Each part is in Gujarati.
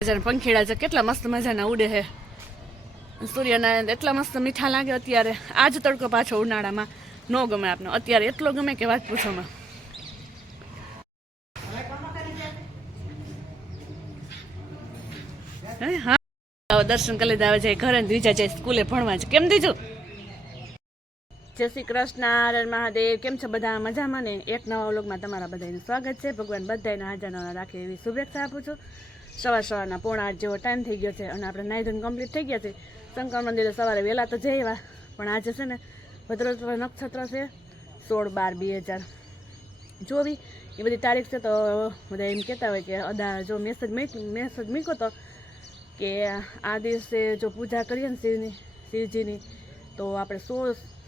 પંખીડા છે કેટલા મસ્ત મજાના ઉડે છે. સૂર્યનારાયણ એટલા મસ્ત મીઠા લાગે અત્યારે. આજ તડકો પાછો ઉનાળામાં. ન ગમે આપને. અત્યારે એટલો ગમે કે વાત પૂછોમાં હે, દર્શન કરી લીધા આવે જાય ઘરે દ્વિજા જાય સ્કૂલે ભણવા. છે કેમ દીધું જય શ્રી કૃષ્ણ હર મહાદેવ. કેમ છો બધા? મજામાં ને? એક નવા વ્લોગમાં તમારા બધાનું સ્વાગત છે. ભગવાન બધાને હાજર રાખે એવી શુભેચ્છા આપું છું. સવાર સવારના પોણા આઠ જેવો ટાઈમ થઈ ગયો છે અને આપણે નાઈ ધોઈને કમ્પ્લીટ થઈ ગયા છે. શંકર મંદિરે સવારે વહેલા તો જઈ એવા પણ આજે છે ને ભદ્રસ્વ નક્ષત્ર છે, સોળ બાર બે હજાર જોવી એ બધી તારીખ છે તો બધા એમ કહેતા હોય કે અદા જો મેસેજ મેસેજ મૂક્યો તો કે આ દિવસે જો પૂજા કરીએ ને શિવની, શિવજીની, તો આપણે સો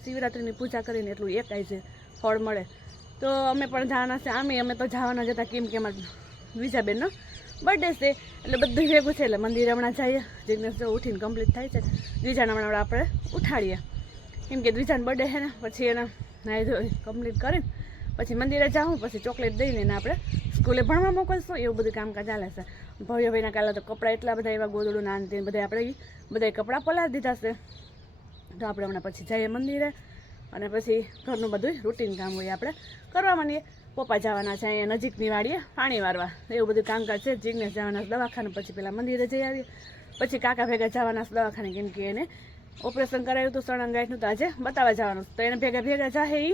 શિવરાત્રિની પૂજા કરીને એટલું એકાય છે, ફળ મળે. તો અમે પણ જવાના છે. આમે અમે તો જવાના જતા. કેમ કે અમારા વિજાબેનનો બર્થડે છે, એટલે બધું ભેગું છે, એટલે મંદિરે હમણાં જઈએ. જિગ્નેશ જો ઉઠીને કમ્પ્લીટ થાય છે. દ્વિજાને હમણાં આપણે ઉઠાડીએ. કેમ કે દ્વિજાને બર્થડે છે ને, પછી એને નાહી ધોઈ કમ્પ્લીટ કરીને પછી મંદિરે જાઉં, પછી ચોકલેટ દઈને એને આપણે સ્કૂલે ભણવા મોકલશું. એવું બધું કામકાજ ચાલે છે. ભવ્યભાઈના કાલે તો કપડાં એટલા બધા એવા ગોદડું નાન તે બધા આપણે બધા કપડાં પલાળી દીધા છે. તો આપણે હમણાં પછી જઈએ મંદિરે અને પછી ઘરનું બધું રૂટીન કામ હોય આપણે કરવા માંડીએ. પપ્પા જવાના છે અહીંયા નજીકની વાડીએ, પાણી વારવા. એવું બધું કામકાજ છે. જીગ્નેશ જવાના દવાખાને. પછી પેલા મંદિરે જઈ આવીએ. પછી કાકા ભેગા જવાના દવાખાને, કેમ કે એને ઓપરેશન કરાયું હતું સળંગાઈટનું તો આજે બતાવવા જવાનું તો એને ભેગા ભેગા જાહે એ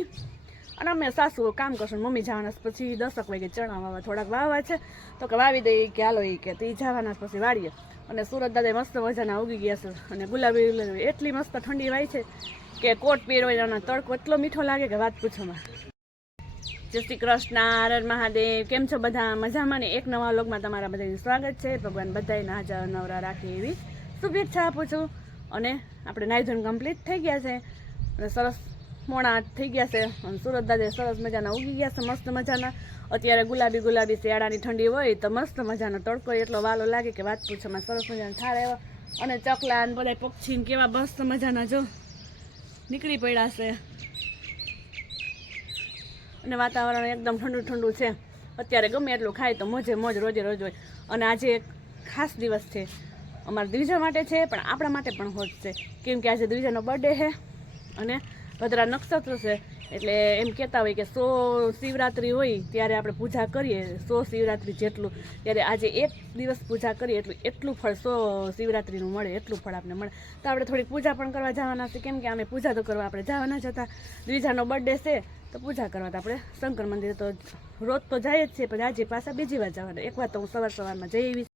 અને અમે સાસુ કામ કરશું મમ્મી જવાના પછી દસક વાગે ચણા વાવા થોડાક વાવવા છે. તો કે વાવી દઈએ કે હાલો એ કે. તો એ જવાના પછી વાળીએ અને સુરત દાદા મસ્ત મજાના ઉગી ગયા છે. અને ગુલાબી એટલી મસ્ત ઠંડી વાય છે કે કોટ પહેરવાના તડકો એટલો મીઠો લાગે કે વાત પૂછોમાં. જય શ્રી કૃષ્ણ હર મહાદેવ. કેમ છો બધા? મજામાં ને? એક નવા લોકમાં તમારા બધાનું સ્વાગત છે. ભગવાન બધાને હાજર નવરા રાખે એવી શુભેચ્છા આપું છું. અને આપણે નાઈ કમ્પ્લીટ થઈ ગયા છે. અને સરસ મોણા થઈ ગયા છે. અને સુરત દાદે સરસ મજાના ઉગી ગયા છે, મસ્ત મજાના. અત્યારે ગુલાબી ગુલાબી શિયાળાની ઠંડી હોય તો મસ્ત મજાનો તડકો એટલો વાલો લાગે કે વાત પૂછોમાં સરસ મજાના થાળ આવ્યો. અને ચકલા ને બધા પક્ષીને કેવા મસ્ત મજાના જો નીકળી પડ્યા છે. અને વાતાવરણ એકદમ ઠંડુ ઠંડુ છે. અત્યારે ગમે એટલું ખાય તો મોજે મોજ રોજે રોજ હોય. અને આજે એક ખાસ દિવસ છે. અમારા દ્વિજા માટે છે, પણ આપણા માટે પણ હોત છે. કેમ કે આજે દ્વિજાનો બર્થડે છે અને ભદ્રા નક્ષત્ર છે. એટલે એમ કહેતા હોય કે સો શિવરાત્રિ હોય ત્યારે આપણે પૂજા કરીએ. સો શિવરાત્રિ જેટલું. ત્યારે આજે એક દિવસ પૂજા કરીએ એટલું એટલું ફળ સો શિવરાત્રિનું મળે, એટલું ફળ આપણે મળે. તો આપણે થોડીક પૂજા પણ કરવા જવાના છે. કેમ કે અમે પૂજા તો કરવા આપણે જવાના જ હતા. દ્વિજાનો બર્થડે છે. તો પૂજા કરવા તો આપણે શંકર મંદિરે તો રોજ તો જાય જ છે પણ આજે પાછા બીજી વાર જવાના. એક વાર તો હું સવાર સવારમાં જઈ એવી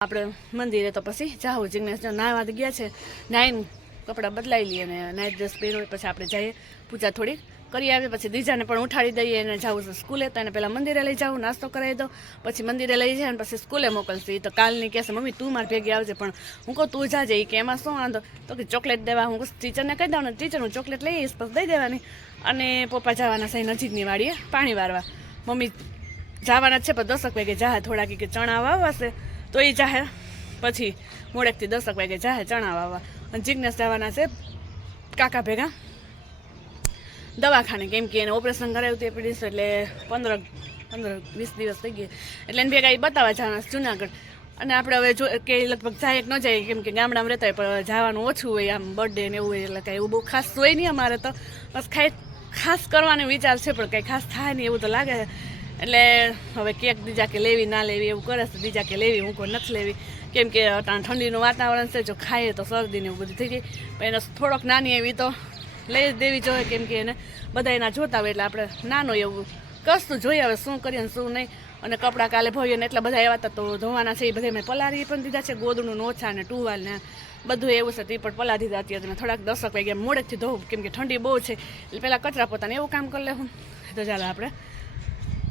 આપણે મંદિરે તો પછી જાઉં જિગ્નેશ જો નાહવા તો ગયા છે. નાઈને કપડાં બદલાઈ લઈએ અને નાઇટ ડ્રેસ પહેર્યો પછી આપણે જઈએ. પૂજા થોડી કરી આવીએ પછી દીજાને પણ ઉઠાડી દઈએ અને જવું છે સ્કૂલે. તો એને પહેલાં મંદિરે લઈ જાઉં, નાસ્તો કરાવી દો પછી મંદિરે લઈ જાય અને પછી સ્કૂલે મોકલશે. તો કાલની કહેશે મમ્મી, તું મારી ભેગી આવજે. પણ હું કહું, તું જાજે. એ કે, એમાં શું વાંધો? તો કે ચોકલેટ દેવા. હું ટીચરને કહી દઉં ને, ટીચર, હું ચોકલેટ લઈ આવીશ પછી દઈ દેવાની. અને પપ્પા જવાના છે નજીકની વાડીએ, પાણી વારવા. મમ્મી, જવાના છે, પણ દસક વાગે જાહે થોડાક કે ચણા વાવવાશે તો એ જાહે, પછી મોડેકથી દસક વાગે જાહે ચણા વાવવા અને જીગ્નેશ જવાના છે, કાકા ભેગા. દવાખાને કેમ કે એને ઓપરેશન કરાવ્યું તે પીડીશું એટલે પંદર પંદર વીસ દિવસ થઈ ગયા એટલે એને ભેગા બતાવવા જવાના જુનાગઢ. અને આપણે હવે જો કે લગભગ જાય ન જાય, કેમ કે ગામડામાં રહેતા હોય, પણ જવાનું ઓછું હોય, આમ બર્થડે ને એવું હોય, એટલે કાંઈ એવું બહુ ખાસ હોય નહીં અમારે તો. બસ ખાઈ, ખાસ કરવાનો વિચાર છે, પણ કંઈ ખાસ થાય નહીં એવું તો લાગે એટલે હવે કેક બીજા કે લેવી, ના લેવી એવું કરે છે, બીજા કે લેવી, હું કોઈ નથી લેવી. કેમ કે ત્યાં ઠંડીનું વાતાવરણ છે, જો ખાઈએ તો શરદી ને એવું બધું થઈ જાય. પણ એને થોડોક નાની એવી તો લઈ દેવી જોઈએ કેમ કે એને બધા એના જોતા હોય એટલે આપણે નાનો એવું કશું જોઈએ હવે શું કરીએ ને શું નહીં. અને કપડાં કાલે ભોઈએ ને એટલા બધા એવા હતા તો ધોવાના છે એ બધા મેં પલારી પણ દીધા છે, ગોદડું ઓછા ને ટુવાલ ને બધું એવું છે, તે પણ પલા દીધા અત્યારે મેં થોડાક દસક વાગે મોડેકથી ધોવું, કેમ કે ઠંડી બહુ છે. એટલે પહેલાં કચરા પોતાને એવું કામ કરી લેવું. તો ચાલો આપણે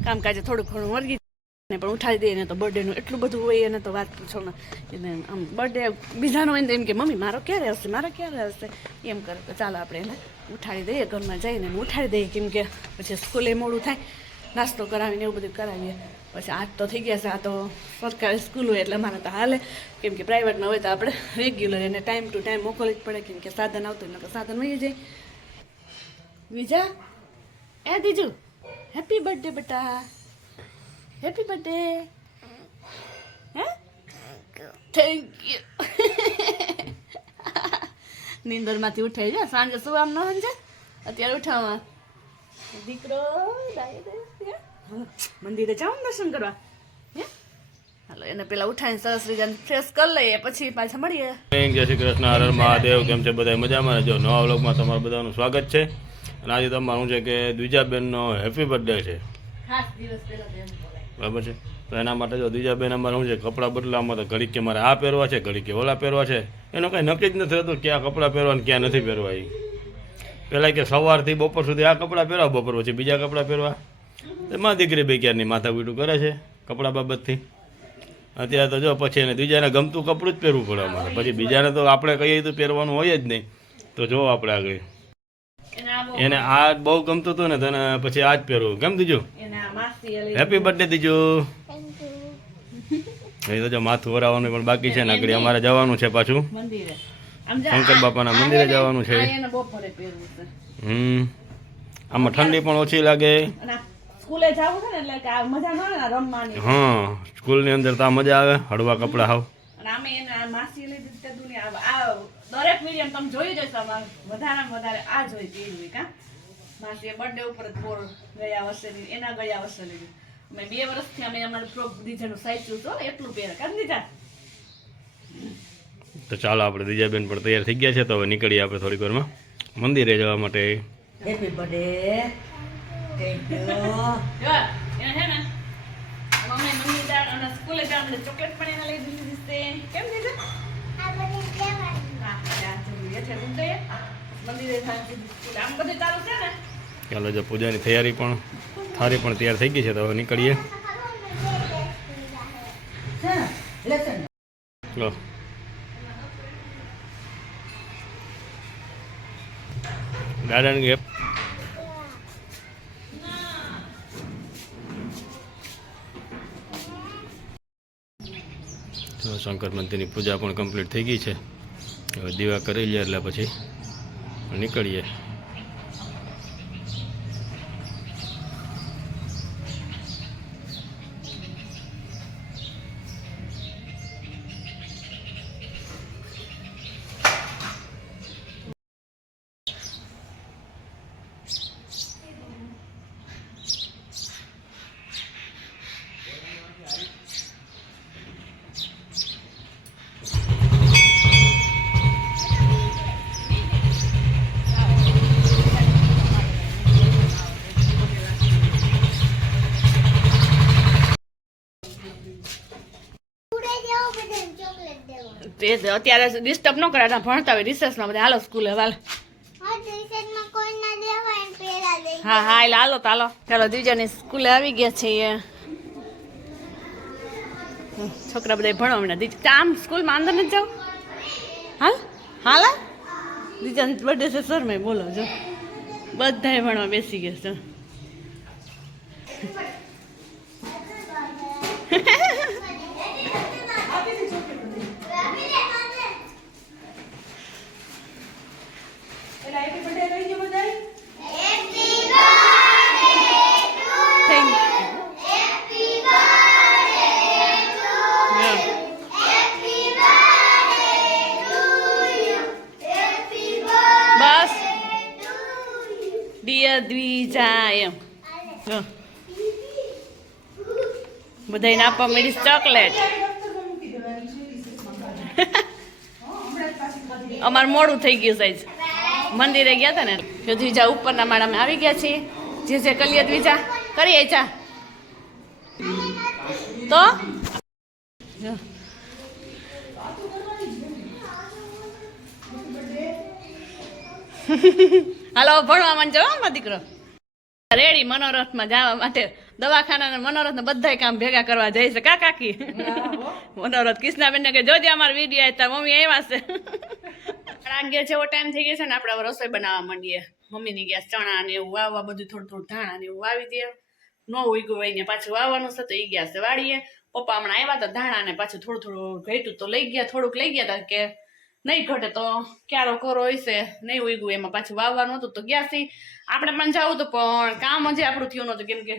કામકાજે થોડુંક ઘણું વર્ગી ને પણ ઉઠાડી દઈએ ને તો બર્થડેનું એટલું બધું હોય એને તો વાત પૂછો ને. એને આમ બર્થડે બીજાનો હોય ને એમ કે, મમ્મી, મારો ક્યારે હશે? મારો ક્યારે હશે? એમ કરે. તો ચાલો આપણે એને ઉઠાડી દઈએ, ઘરમાં જઈને ઉઠાડી દઈએ. કેમ કે પછી સ્કૂલે મોડું થાય, નાસ્તો કરાવીને એવું બધું કરાવીએ. પછી આજ તો થઈ ગયા છે, આ તો સરકારી સ્કૂલ હોય એટલે મારે તો હાલે. કેમ કે પ્રાઇવેટમાં હોય તો આપણે રેગ્યુલર એને ટાઈમ ટુ ટાઈમ મોકલવી જ પડે. કેમ કે સાધન આવતું એટલે સાધન વહી જાય. બીજા એ દીજુ હેપી બર્થડે બેટા. હેપી બર્થડે હે થેન્ક યુ નીંદરમાંથી ઉઠાઈ જાય સાંજે સુવામ ન સમજે અત્યારે ઉઠાવવા. દીકરો મંદિરે જાઉં ને દર્શન કરવા. હે? હાલો એને પેલા ઉઠાવીને સરસ રીતે ફ્રેશ કરી લઈએ પછી પાછા મળીએ. જય શ્રી કૃષ્ણ હર મહાદેવ કેમ છે બધા મજામાં? જો નવા વ્લોગમાં તમારું બધાનું સ્વાગત છે. અને આજે તમારું છે કે દ્વિજાબેનનો હેપી બર્થડે છે. ખાસ દિવસ પહેલા બરાબર છે? તો એના માટે જો દ્વિજાબેન અમારે શું છે, કપડાં બદલામાં તો ઘડીક કે મારે આ પહેરવા છે, ઘડીક કે ઓલા પહેરવા છે. એનો કંઈ નક્કી જ નથી રહેતું ક્યાં કપડાં પહેરવા ક્યાં નથી પહેરવા એ પહેલાં કે સવારથી બપોર સુધી આ કપડાં પહેરવા, બપોર પછી બીજા કપડાં પહેરવા. એમાં દીકરી બે ક્યારની માથાકૂટું કરે છે કપડાં બાબતથી? અત્યારે તો જો પછી એને બીજાને ગમતું કપડું જ પહેરવું પડે અમારે. પછી બીજાને તો આપણે કહીએ તો પહેરવાનું હોય જ નહીં. તો જો આપણે આગળ. એને આ બહુ ગમતું હતું ને તને પછી આ જ પહેરવું કેમ દીજું? Happy birthday દીજો. એ તો જો માથું વરાવવાનું પણ બાકી છે ને આગળ અમારે જવાનું છે પાછું. મંદિરે. આમ જા શંકર બાપાના મંદિરે જવાનું છે. હમ. આમાં ઠંડી પણ ઓછી લાગે. અને આ સ્કૂલે જવું છે ને એટલે કે આ મજા આવે ને આ રમવાની. હા સ્કૂલની અંદર તો મજા આવે. હળવા કપડાં હાવ. દરેક મીડિયમ તમે જોયું જ હશે અમારે વધારેમાં વધારે. આ જોઈ પહેરવી કા? માસી બર્થડે ઉપર જ બોર ગયા વર્ષે એના ગયા વર્ષે લીધું. અમે બે વર્ષથી અમે અમારું ફ્રોક દીજાનું સાચું તો એટલું પહેર કરી દીધા તો ચાલો આપણે દીજાબેન પણ તૈયાર થઈ ગયા છે તો હવે નીકળીએ આપણે થોડીક વારમાં. મંદિરે જવા માટે. હેપી બર્થડે થેન્ક યુ જો એને ને મમ્મી અને સ્કૂલે ચોકલેટ પણ એને લઈ દીધી છે. કેમ દીધું હા જા જરૂરી છે હું જઈએ મંદિરે જાય સ્કૂલે આમ બધું તારું છે ને ચાલો જો પૂજાની તૈયારી પણ થારી પણ તૈયાર થઈ ગઈ છે તો હવે નીકળીએ. લેસન. લો. ગેપ. શંકર મંદિરની પૂજા પણ કમ્પ્લીટ થઈ ગઈ છે. હવે દીવા કરી લઈએ એટલે પછી નીકળીએ. તે અત્યારે ડિસ્ટર્બ ન કરે ભણતા હોય રિસેસમાં બધા. હાલો સ્કૂલે હાલ. હા હા એટલે હાલો હાલો. ચાલો દીજાની સ્કૂલે આવી ગયા છે એ છોકરા બધા ભણવા હમણાં દીજ આમ સ્કૂલમાં અંદર નથી જાવ? હાલ હાલ? દીજાની બર્થડે છે સર મેં બોલો જો. બધાય ભણવા બેસી ગયા છે. બધાને આપવા માંડીશ ચોકલેટ. અમાર મોડું થઈ ગયું સાઈઝ મંદિરે ગયા હતા ને જો દ્વિજા ઉપરના માળામાં આવી ગયા છીએ. જે જે કલીએ દ્વિજા કરીએ ચા. તો. હાલો ભણવા માંડજો મારો દીકરો. રેડી મનોરથમાં જવા માટે. દવાખાના મનોરથ ને બધાય કામ ભેગા કરવા જાય છે. કા કાકી? મનોરથ કૃષ્ણાબેન ને કે જોજે અમારા વીડિયો આવતા મમ્મી આવ્યા છે. વાગ્યા જેવો ટાઈમ થઈ ગયો છે ને આપણે રસોઈ બનાવવા માંડીએ. મમ્મીની ગયા ચણા ને એવું વાવવા બધું થોડું થોડું ધાણા ને એવું વાવી દે ન ઉગ્યું હોય ને પાછું વાવવાનું છે તો ઈ ગયા છે વાળીએ. પપ્પા હમણાં આવ્યા હતા ધાણા ને પાછું થોડું થોડું ઘટ્યું તો લઈ ગયા થોડુંક લઈ ગયા હતા કે નહીં ઘટે તો ક્યારો કરો હશે નહીં ઉગ્યું, એમાં પાછું વાવવાનું હતું તો ગયા સી આપણે પણ જવું હતું, પણ કામ હજી આપણું થયું નહોતું. કેમ કે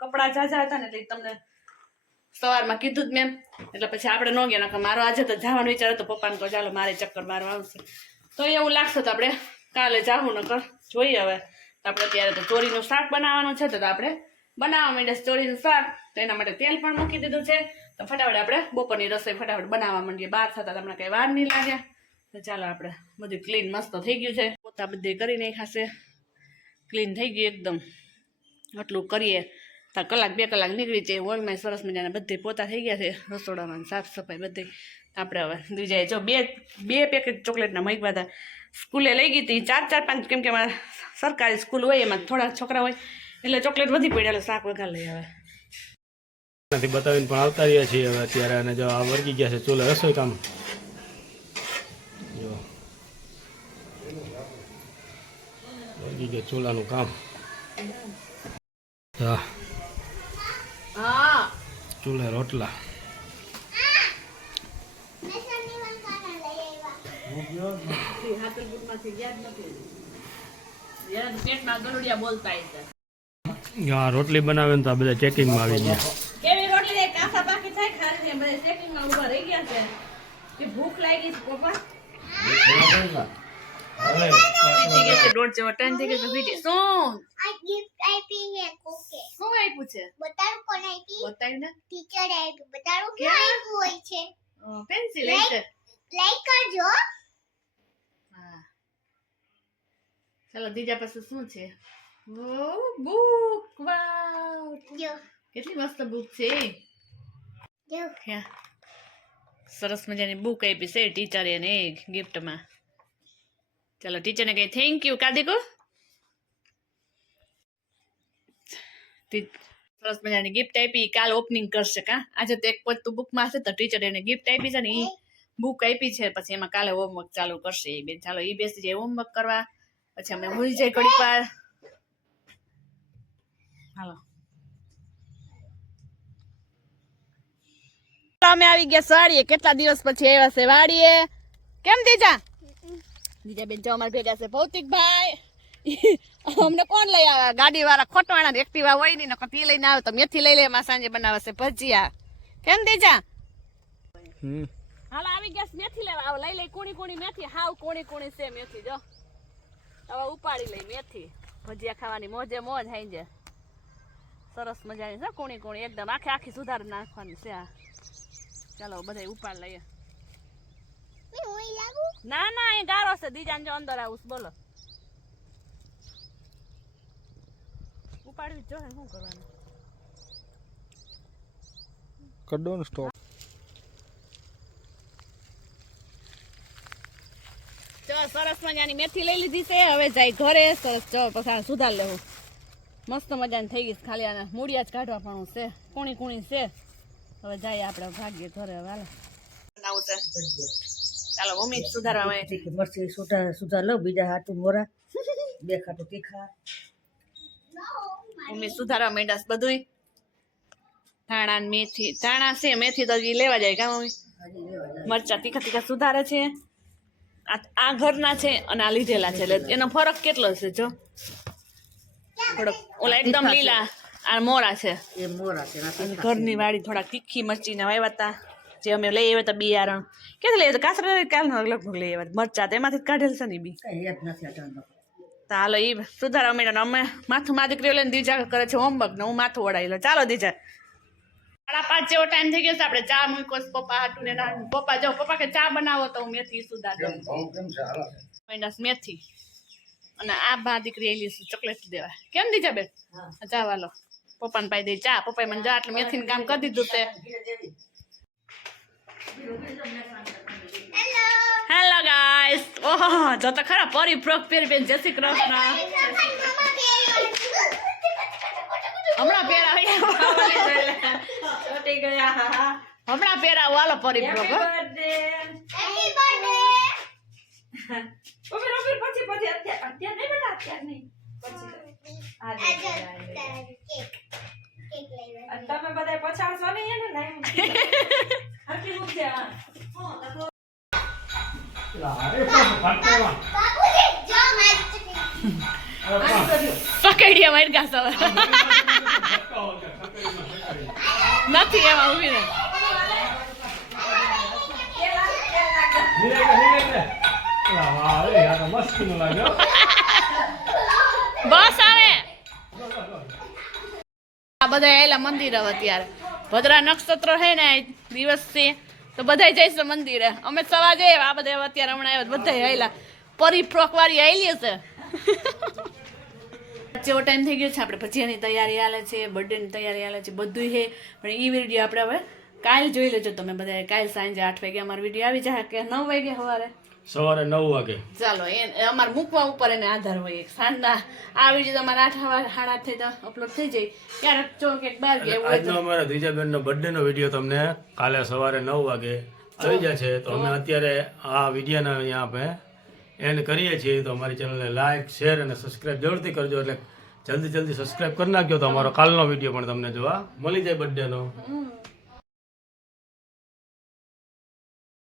કપડાં ઝાઝા હતા ને એટલે તમને સવારમાં કીધું જ મેમ એટલે પછી આપણે ન ગયા, નકર મારો આજે તો જવાનો વિચાર હતો. પપ્પાને કહો, ચાલો, મારે ચક્કર મારવા આવશે. તો એવું લાગશે તો આપણે કાલે જવું, નકર જોઈએ હવે. તો આપણે અત્યારે તો ચોરીનું શાક બનાવવાનું છે, તો તો આપણે બનાવવા માંડે ચોરીનું શાક. તો એના માટે તેલ પણ મૂકી દીધું છે. તો ફટાફટ આપણે બપોરની રસોઈ ફટાફટ બનાવવા માંડીએ. બહાર થતા તમને કંઈ વાર નહીં લાગે. તો ચાલો આપણે બધું ક્લીન મસ્ત થઈ ગયું છે. પોતા બધે કરી નાખાશે ક્લીન થઈ ગયું એકદમ. આટલું કરીએ. તો કલાક બે કલાક નીકળી જાય. હોલમાં સરસ મજાના બધે પોતા થઈ ગયા છે. રસોડામાં સાફ સફાઈ બધી. આપણે હવે દીજાએ જો બે બે પેકેટ ચોકલેટના મૈકવા હતા. સ્કૂલે લઈ ગઈ હતી. ચાર ચાર, પાંચ, કેમ કે સરકારી સ્કૂલ હોય એમાં થોડા છોકરા હોય. એટલે ચોકલેટ વધી પડે એટલે શાક વઘાર લઈ આવે. નથી બતાવીને પણ આવતા રહ્યા છીએ હવે અત્યારે અને જો આ વર્ગી ગયા છે ચૂલે રસોઈ કામ. જો. વર્ગી ગયા ચૂલાનું કામ. ચૂલે રોટલા. રોટલી બનાવે ને તો આ બધા ચેકિંગમાં આવી ગયા. બાકી થાય ખારી ને બધે ચેકિંગમાં ઊભા રહી ગયા છે કે ભૂખ લાગી છે પપ્પા બીજી કે છે દોઢ જેવો ટાઈમ થઈ ગયો છે બીજી શું આ gift આપી હે કોકે શું આપ્યું છે? બતાડું કોણ આપી બતાવી ને ટીચર આપી બતાડું ક્યાં? ક્યાં આપ્યું હોય છે? પેન્સિલ છે લાઈક કરજો હા. ચાલો બીજા પાસે શું છે? ઓ બુક વાવ જો. કેટલી મસ્ત બુક છે. જો ક્યાં સરસ મજાની બુક આપી છે ટીચરે એને ગિફ્ટમાં ચાલો ટીચરને કહી થેન્ક યુ કાદીકો સરસ મજાની ગિફ્ટ આપી. કાલ ઓપનિંગ કરશે કા? આજે તો એક પત્તું બુકમાં હશે તો ટીચર એને ગિફ્ટ આપી છે ને એ બુક આપી છે. પછી એમાં કાલે હોમવર્ક ચાલુ કરશે એ બેન. ચાલો એ બેસી જાય હોમવર્ક કરવા. પછી અમે હોઈ જાય ઘડી વાર. હાલો. અમે આવી ગયા સાડીએ કેટલા દિવસ પછી આવ્યા છે વાડીએ? કેમ દીજા? દીજા બેન જો અમારે ભેગા છે. ભૌતિકભાઈ અમને કોણ લઈ આવે? ગાડી વાળા ખોટવાણા એક્ટિવા હોય નહીં નકર તે લઈને આવે તો મેથી લઈ લે એમાં સાંજે બનાવે છે ભજીયા. કેમ દીજા? હાલ આવી ગયા મેથી લેવા આવો. લઈ લઈ કુણી કુણી મેથી. હાવ કુણી કુણી છે મેથી જો. હવે ઉપાડી લઈ મેથી. ભજીયા ખાવાની મોજે મોજ હાઈ જાય સરસ મજાની છે કોણી કુણી. એકદમ આખે આખી સુધાર નાખવાની છે આ. ચાલો બધા ઉપાડ લઈએ. મેં ઓય લાગુ? ના ના એ ગારો છે દીજાને જો અંદર આવું બોલો. ઉપાડવી જો શું કરવાનું? કડો સ્ટોપ ચલો સરસ મજાની મેથી લઈ લીધી છે હવે જાય ઘરે સરસ ચલો પછી સુધાર લેવું. મસ્ત મજાની થઈ ગઈ ખાલી આને મૂળિયા જ કાઢવા પણ છે કુણી કુણી છે. હવે જાય આપણે ભાગ્ય ઘરે છે. ચાલો મમ્મી સુધારવા માંડે મરસી સુધાર સુધાર સુધા સુધા બીજા હાટું મોરા બે ખાટું તીખા. મમ્મી સુધારવા માંડ્યા બધુંય. ધાણા મેથી ધાણા છે મેથી તો હજી લેવા જાય કા મમ્મી. મરચા તીખા તીખા સુધારે છે. આ આ ઘરના છે અને આ લીધેલા છે. એટલે એનો ફરક કેટલો છે જો? થોડોક ઓલા એકદમ લીલા. આ મોરા છે. એ મોરા છે ઘરની વાડી થોડા તીખી મરચીના વાવ્યા હતા. જે અમે લઈ આવ્યા હતા બિયારણ. ક્યાંથી લઈ આવ્યા કાસરા કાલનો લગભગ લઈ આવ્યા. મરચા તેમાંથી એમાંથી કાઢેલ છે ને બી. હાલો એ સુધારા માંડ્યા અમે માથું મા દીકરીઓ લઈને દીજા કરે છે હોમવર્ક ને હું માથું લો ચાલો દીજા. સાડા પાંચ જેવો ટાઈમ થઈ ગયો છે. આપણે ચા મૂક્યો પપ્પા હાટું ને પપ્પા જાઓ પપ્પા કે ચા બનાવો તો હું મેથી સુધાર. દઉં મેથી. અને આ બા દીકરી એલી છે ચોકલેટ દેવા. કેમ દીજા બેન? ચા વાલો પપ્પાને પાઈ દે ચા. પપ્પાએ મને જા એટલે મેથીનું કામ કરી દીધું તે. હેલો હેલો ગાઈસ ઓહો જો તો ખરા પરિપ્રોક પહેરી બેન જય શ્રી કૃષ્ણ. હમણાં પહેરાવી હમણાં અત્યારે નહીં બેટા અત્યારે હેપી બર્થડે બધા પછાડશો ને એને બાપુજી જો મારી પકડ્યા મારી ગાસ નથી એમાં ઊભી રહે મસ્તીનું લાગે હો. બસ આવે. આ બધા આયેલા મંદિર હવે અત્યારે. ભદ્રા નક્ષત્ર છે ને દિવસ છે તો બધા જઈશું મંદિરે. અમે સવા જઈએ. આ બધા અત્યારે હમણાં આવ્યા બધા આયેલા. પરિફ્રોક વાળી આવેલી છે જેવો ટાઈમ થઈ ગયો છે. આપણે ભજીયાની તૈયારી હાલે છે બર્થડેની તૈયારી હાલે છે. બધું છે પણ એ વીડિયો આપણે હવે કાલ જોઈ લેજો તમે બધા કાલ સાંજે આઠ વાગે અમારો વીડિયો આવી જાય કે નવ વાગે સવારે? સવારે નવ વાગે. ચાલો એ અમારે મૂકવા ઉપર એને આધાર હોય સાંજના આ વીડિયો તમારે આઠ સાડા આઠ થઈ અપલોડ થઈ જાય. ક્યારેક જો કે બાર હોય આજનો અમારા દ્વિજાબેનનો બર્થડેનો વીડિયો તમને કાલે સવારે નવ વાગે આવી જશે. તો અમે અત્યારે આ વિડીયોના અહીંયા આપણે એન્ડ કરીએ છીએ. તો અમારી ચેનલને લાઈક શેર અને સબસ્ક્રાઈબ જરૂરથી કરજો. એટલે જલ્દી જલ્દી સબસ્ક્રાઈબ કરી નાખજો. તો અમારો કાલનો વીડિયો પણ તમને જોવા મળી જાય બર્થડેનો.